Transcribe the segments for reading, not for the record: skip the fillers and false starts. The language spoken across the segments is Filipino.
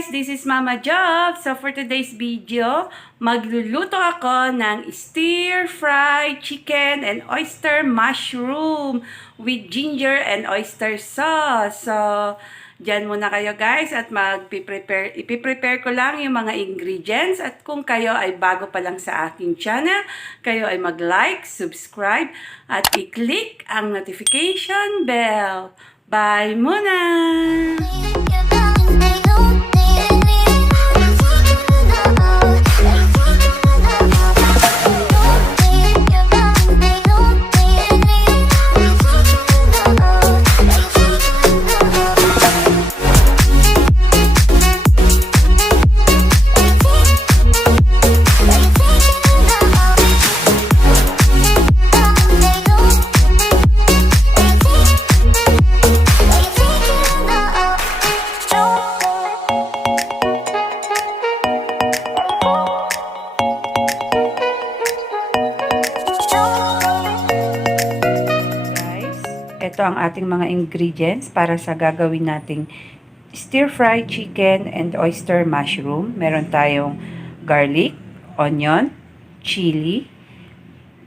guys! This is Mama Jovz. So for today's video, magluluto ako ng stir-fried chicken and oyster mushroom with ginger and oyster sauce. So, dyan muna kayo guys at ipiprepare ko lang yung mga ingredients. At kung kayo ay bago pa lang sa aking channel, kayo ay mag-like, subscribe at i-click ang notification bell. Bye muna! Ito ang ating mga ingredients para sa gagawin nating stir-fried chicken and oyster mushroom. Meron tayong garlic, onion, chili,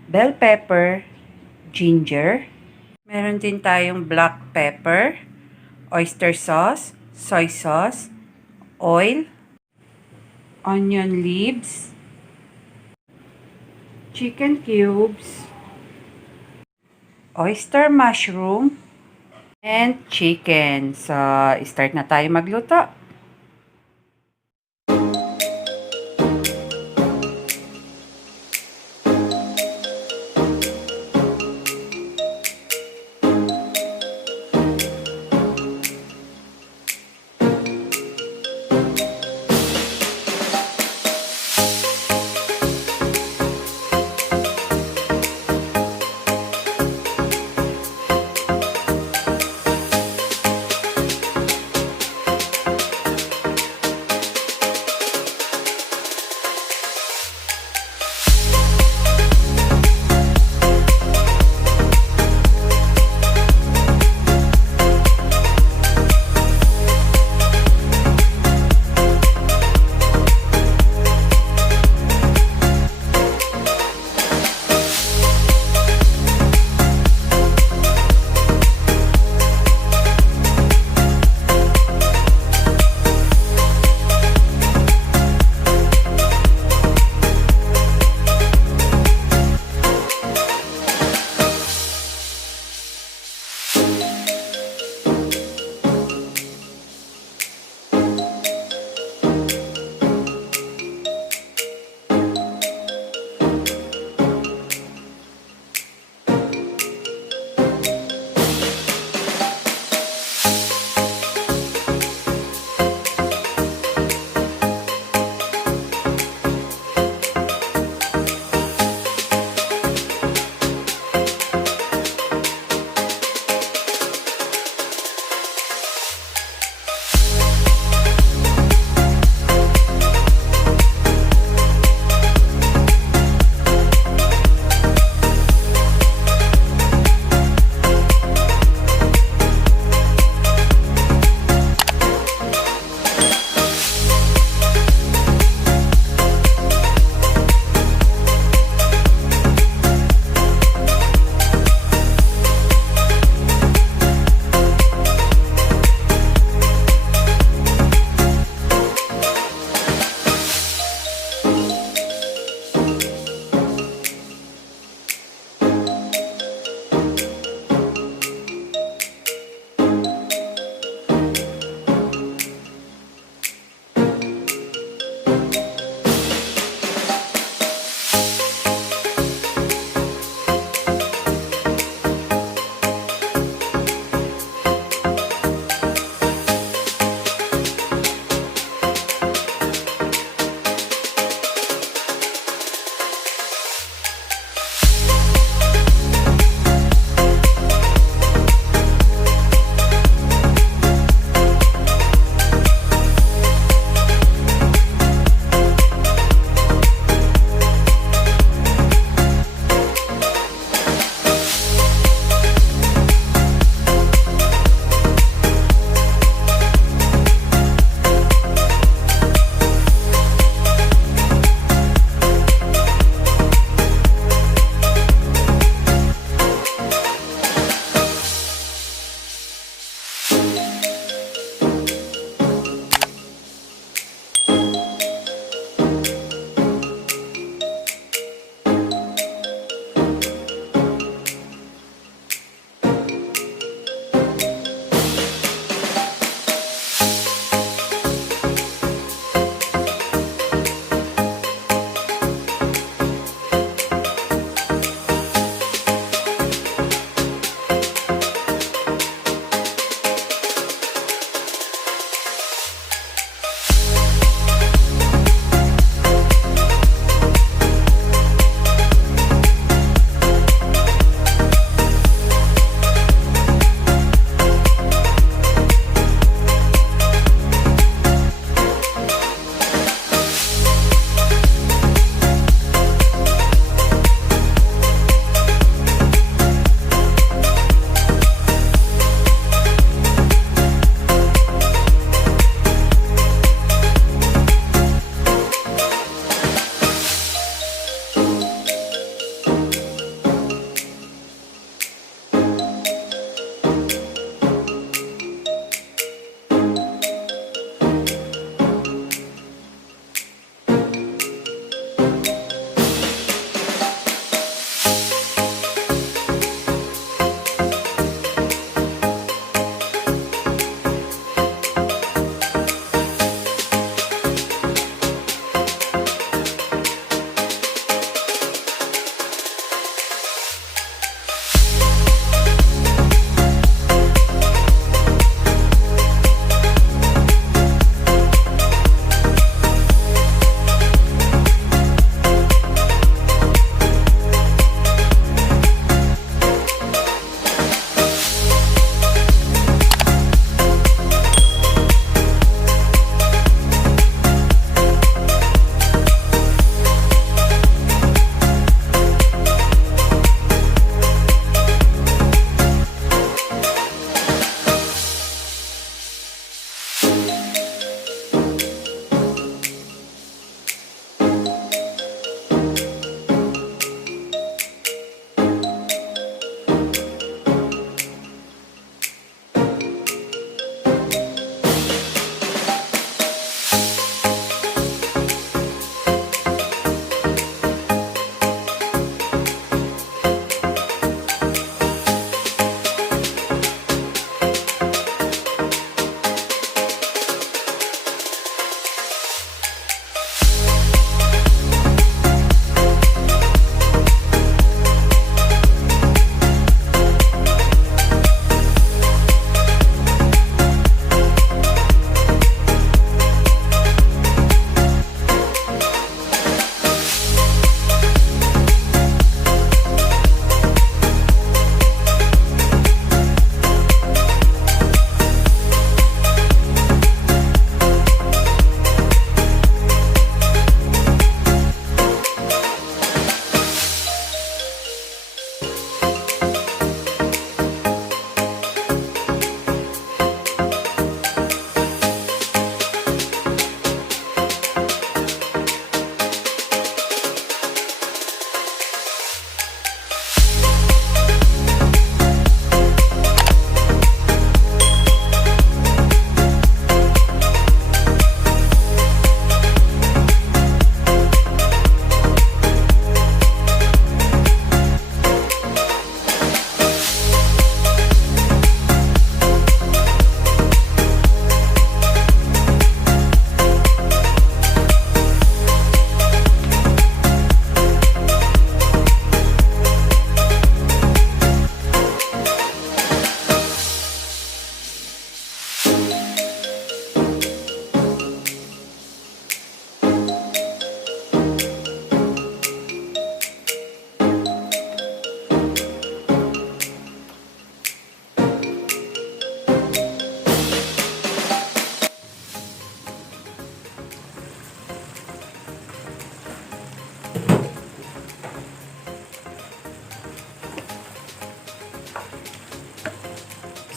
bell pepper, ginger. Meron din tayong black pepper, oyster sauce, soy sauce, oil, onion leaves, chicken cubes, oyster mushroom, and chicken. So, start na tayo magluto.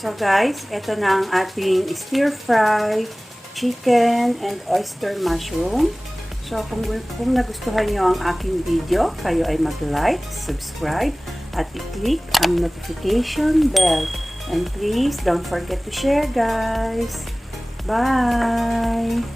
So guys, ito na ang ating stir-fry chicken and oyster mushroom. So kung nagustuhan nyo ang aking video, kayo ay mag-like, subscribe, at i-click ang notification bell. And please don't forget to share guys. Bye!